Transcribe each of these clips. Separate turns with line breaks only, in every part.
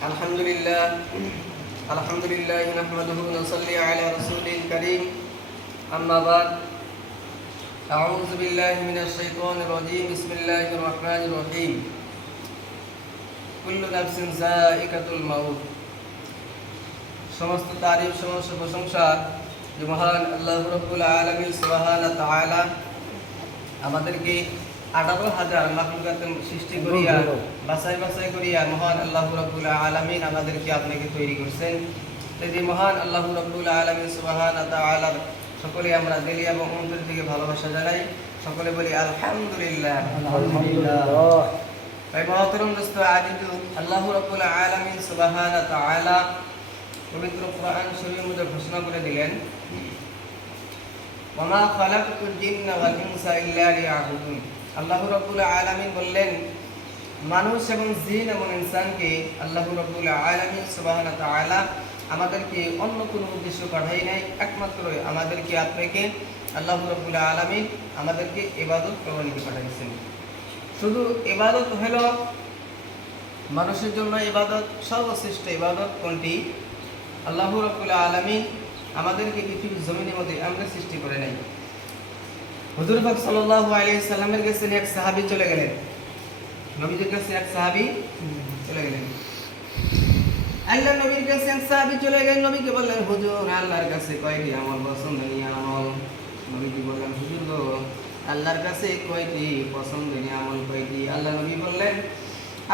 الحمد لله الحمد لله نحمده ونصلي على رسوله الكريم أما بعد أعوذ بالله من الشيطان الرجيم بسم الله الرحمن الرحيم كل نفس ذائقة الموت সমস্ত তারিফ সমস্ত প্রশংসা যে মহান আল্লাহ রব্বুল আলমী সুবাহান তাআলা আমাদেরকে আঠারো হাজার সৃষ্টি করিয়া বাছাই বাছাই করিয়া মহান আল্লাহ রব্বুল আলমিন আমাদেরকে আপনাকে তৈরি করছেন। যে মহান আল্লাহ রব্বুল আলমিন সুবাহান তাআলার সকলে আমরা দিলি এবং অন্তর থেকে ভালোবাসা জানাই। সকলে বলি আলহামদুলিল্লাহ। ভাই মহতরম দোস্ত আজিজু আল্লাহ রব্বুল আলমিন সুবাহান তাআলা পবিত্র কোরআন শরীফের মধ্যে ঘোষণা করে দিলেন। খালাকতুল জিন্না ওয়াল ইনসা ইল্লা লিয়াবুদুন। আল্লাহ রাব্বুল আলামিন বললেন, মানুষ এবং জিন এবং ইনসানকে আল্লাহ রাব্বুল আলামিন সুবহানাহু তাআলা আমাদেরকে অন্য কোনো উদ্দেশ্য পাঠাই নাই, একমাত্র আমাদেরকে আপনাকে আল্লাহ রাব্বুল আলামিন আমাদেরকে এবাদত প্রমাণিত পাঠাইছেন। শুধু এবাদত হলো মানুষের জন্য এবাদত সর্বশ্রেষ্ঠ ইবাদত কোনটি? আল্লাহ রাব্বুল আলামিন আমাদেরকে পৃথিবীর জমিনের মধ্যে আমরা সৃষ্টি করে নাই। হুজুর পাক সাল্লাল্লাহু আলাইহি সাল্লামের কাছে এক সাহাবী চলে গেলেন। নবীজির কাছে এক সাহাবী চলে গেলেন। আল্লাহ নবীর কাছে এক সাহাবী চলে গেলেন। নবীকে বললেন, হুজুর, আল্লাহর কাছে কয়টি আমল পছন্দনীয় আমল? নবীজি বললেন, হুজুর গো, আল্লাহর কাছে কয়টি পছন্দনীয় আমল কয়টি? আল্লাহ নবী বললেন,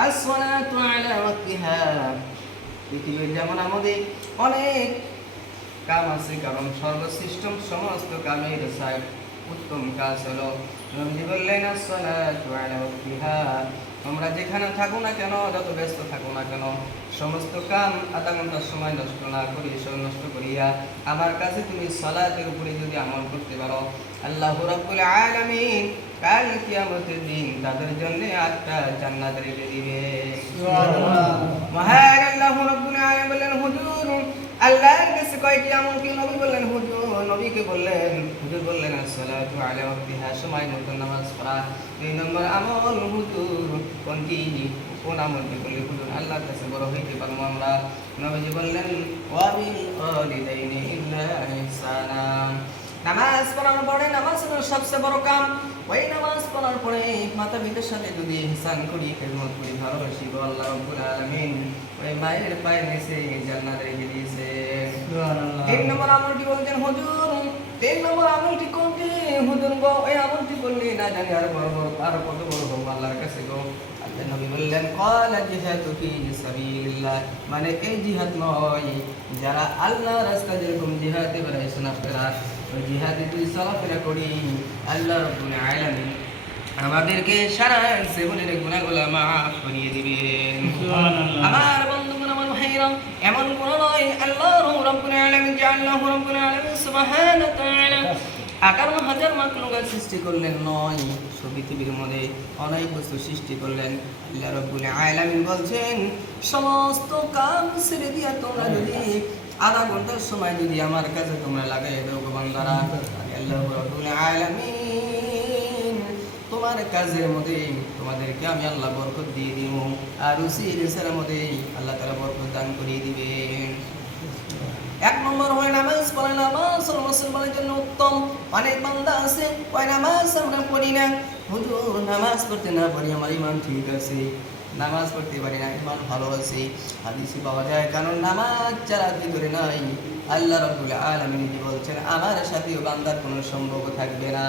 আসসালাতু আলা ওয়াক্তিহা পৃথিবীর যেমন আমাদের অনেক কাম আছে, কারণ সর্বশ্রেষ্ঠ সমস্ত কামের সাইড উত্তম কাজ হলো। নবীজি বললেন তোমরা যেখানে থাকো না কেন যত ব্যস্ত থাকো না কেন সমস্ত কাম আধা ঘণ্টার সময় নষ্ট না করি সময় নষ্ট করিয়া আমার কাছে তুমি সালাতের উপরে যদি আমল করতে পারো আল্লাহ রাব্বুল আলামিন কাল কিয়ামতের দিন তাদের জন্য আটটা জান্নাত রেখে দিবে। মহান আল্লাহ রাব্বুল আলামিন বললেন হুজুর আল্লাহর কাছে কয়টি আমল কি নবী বললেন? নবীকে বললেন হুজুর বললেন আসসালাতু আলা ওয়াক্তিহা সময় মতো নামাজ পড়া। দুই নম্বর আমল হুজুর কোনটি? কোন আমলটি করলে হুজুর আল্লাহর কাছে বড় হইতে পারব আমরা। নবীজি বললেন ওয়াবিল ওয়ালিদাইনি ইল্লা ইহসানা নামাজ পড়ার পরে নামাজ হলো সবচেয়ে বড় কাম। ওই নামাজ পড়ার পরে মাতা পিতার সাথে যদি ইহসান করি খেদমত করি ভালোবাসি গো আল্লাহ রব্বুল আলামিন। ওই মায়ের পায়ের নিচে জান্নাত রেখে দিয়েছে। তিন নম্বর আমলটি বলছেন হুজুর তিন নম্বর আমলটি কোনটি গো আমলটি করলে? না জানি আর বড় বড় আর কত বড় হব আল্লাহর কাছে গো। আল্লাহ নবী বললেন ক্বালা জিহাদু ফি সাবিলিল্লাহ। মানে এই জিহাদ নয় যারা আল্লাহ রাস্তা যেরকম জিহাদে বেড়াইছেন আপনারা ওই জিহাদে তুই চলাফেরা করি। আল্লাহ রব্বুল আলামিন আমাদেরকে সারা গুণাগুলো মাফ করিয়ে দিবেন। আমার আমার এমন কোন নয়, আল্লাহ রব্বুল আলামিন যে আল্লাহ রব্বুল আলামিন সুবহানাহু ওয়া তাআলা আঠারো হাজার মাকলুকাত সৃষ্টি করলেন নয়। পৃথিবীর মধ্যে অনেক বস্তু সৃষ্টি করলেন। আল্লাহ রব্বুল আলামিন বলছেন, সমস্ত কাম ছেড়ে দিয়া তোমরা যদি আধা ঘণ্টার সময় যদি আমার কাছে তোমরা লাগাই গো বান্দারা। আল্লাহ রব্বুল আলামিন তোমার কাজের মধ্যে তোমাদেরকে আমি আল্লাহ বরকত দিয়ে দিব। আর রেসের মধ্যে আল্লাহ তারা বরকত দান করিয়ে দিবেন। এক নম্বর হয় নামাজ পড়া। নামাজ মুসলমানের জন্য উত্তম। অনেক বান্দা আছে ওই নামাজ আমরা পড়ি না। হুজুর, নামাজ পড়তে না পারি আমার ইমান ঠিক আছে। নামাজ পড়তে পারি না, ইমান ভালো আছে। হাদিসে পাওয়া যায়, কারণ নামাজ যারা ভিতরে নাই, আল্লাহ রাব্বুল আলামিন বলছেন, আমার সাথেও বান্দার কোনো সম্পর্ক থাকবে না।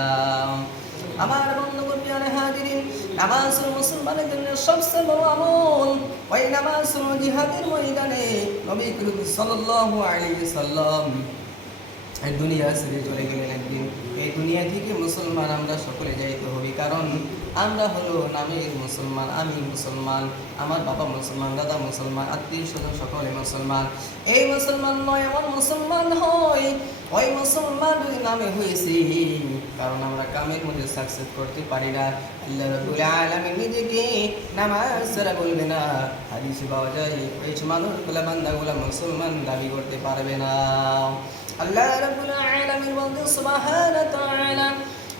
আমার বন্ধুগণ প্রিয় হাজিরিন নামাজ মুসলমানের জন্য সবচেয়ে বড় আমল ওই নামাজ জিহাদের ময়দানে নবী করিম সাল্লাল্লাহু আলাইহি সাল্লাম এই দুনিয়া ছেড়ে চলে গেলেন একদিন। এই দুনিয়া থেকে মুসলমান আমরা সকলে যাইতে হবে, কারণ আমরা হলো নামের মুসলমান, আমি মুসলমান, আমার বাবা মুসলমান, দাদা মুসলমান, আত্মীয় স্বজন সকলে মুসলমান। এই মুসলমান নয়, এমন মুসলমান হয়, ওই মুসলমান নামে হয়েছে কারণ আমরা কামের মধ্যে সাকসেস করতে পারি না। আল্লাহ রাব্বুল আলামিন নিজেকে নামাজ ছাড়া বলবে না। হাদিসে পাওয়া যায় মুসলমান দাবি করতে পারবে না। আল্লাহ বলেন সুবহানাহু ওয়া তাআলা।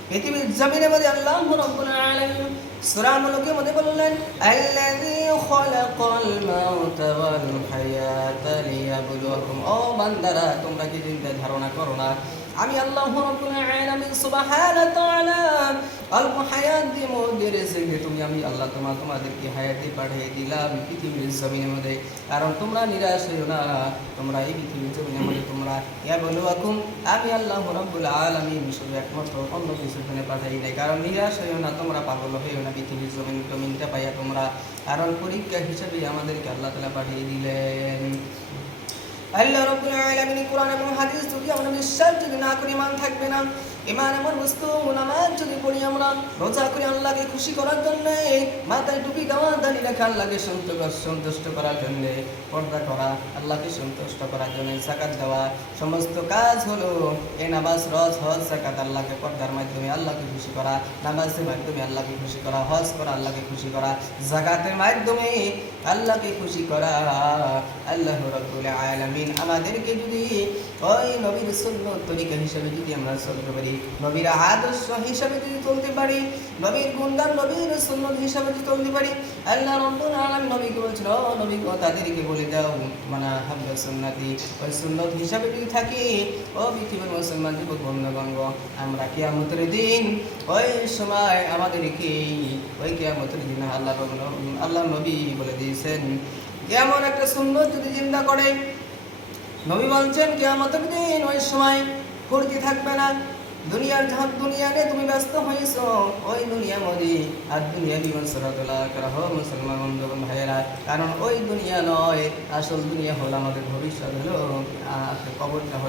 পৃথিবীর মধ্যে আল্লাহ রাব্বুল আলামিন সূরা মুলকের মধ্যে বললেন, আল্লাযী খালাকাল মাউতা ওয়াল লিয়াবলুয়াকুম। ও বান্দারা, তোমরা কি চিন্তা ধারণা করো না? আমি আল্লাহ রাব্বুল আলামিন সুবহানাহু তাআলা অল্প হায়াত দিয়ে মোদের রেজেকে তুমি আমি আল্লাহ তোমার তোমাদেরকে হায়াতে পাঠিয়ে দিলাম পৃথিবীর জমিনের মধ্যে। কারণ তোমরা নিরাশ হইও না। তোমরা এই পৃথিবীর জমিনের মধ্যে তোমরা ইয়া বলো এখন আমি আল্লাহ রাব্বুল আলামিন শুধু একমাত্র অন্য কিছু জন্য পাঠাই নাই কারণ নিরাশ হইও না, তোমরা পাগল হইও না পৃথিবীর জমিন জমিনটা পাইয়া তোমরা। কারণ পরীক্ষা হিসেবে আমাদেরকে আল্লাহ তালা পাঠিয়ে দিলেন। আল্লাহ রব্বুল আলামিন কোরআন এবং হাদিস যদি আমরা বিশ্বাস যদি না করি মান থাকবে না। ইমান এমন বস্তু নামাজ যদি পড়ি আমরা, রোজা করি আল্লাহকে খুশি করার জন্য, মাথায় টুপি দেওয়া দাঁড়িয়ে রাখা আল্লাহকে সন্তুষ্ট করার জন্য পর্দা করা, আল্লাহকে সন্তুষ্ট করার জন্য জাকাত দেওয়া, সমস্ত কাজ হলো এ নামাজ, রজ হজ, জাকাত আল্লাহকে পর্দার মাধ্যমে আল্লাহকে খুশি করা, নামাজের মাধ্যমে আল্লাহকে খুশি করা, হজ করা, আল্লাহকে খুশি করা, জাকাতের মাধ্যমে আল্লাহকে খুশি করা। আল্লাহ রব্বুল আলামিন আমাদেরকে যদি ওই নবীর সুন্নত তরিকা হিসাবে যদি আমরা চলতে পারি নবীর আদর্শ হিসাবে যদি চলতে পারি, নবীর গুণগান নবীর সুন্নত হিসাবে যদি চলতে পারি, আল্লাহ রব্বুল আলামিন নবীকে বলছিল নবী তাদেরকে বলে দাও মানে হাব্বা সুন্নতি, ওই সুন্নত হিসাবে যদি থাকি, ও পৃথিবীর মুসলমান যুবক বন্ধুগণ আমরা কিয়ামতের দিন, ওই সময় আমাদেরকে, ওই কিয়ামতের দিন আল্লাহ আল্লাহ নবী বলে দিয়েছেন এমন একটা সুন্নত যদি চিন্তা করে, নবী বলছেন, কিয়ামতের দিন ওই সময় ফুর্তি থাকবে না দুনিয়ার যখন দুনিয়া নে, তুমি ব্যস্ত হয়েছ ওই দুনিয়া মরি, আর দুনিয়া জীবন সরাতলা করা হো মুসলমান বন্ধুগণ ভাইয়েরা। কারণ ওই দুনিয়া নয়, আসল দুনিয়া হলো আমাদের ভবিষ্যৎ হলো, আর কবরটা হলো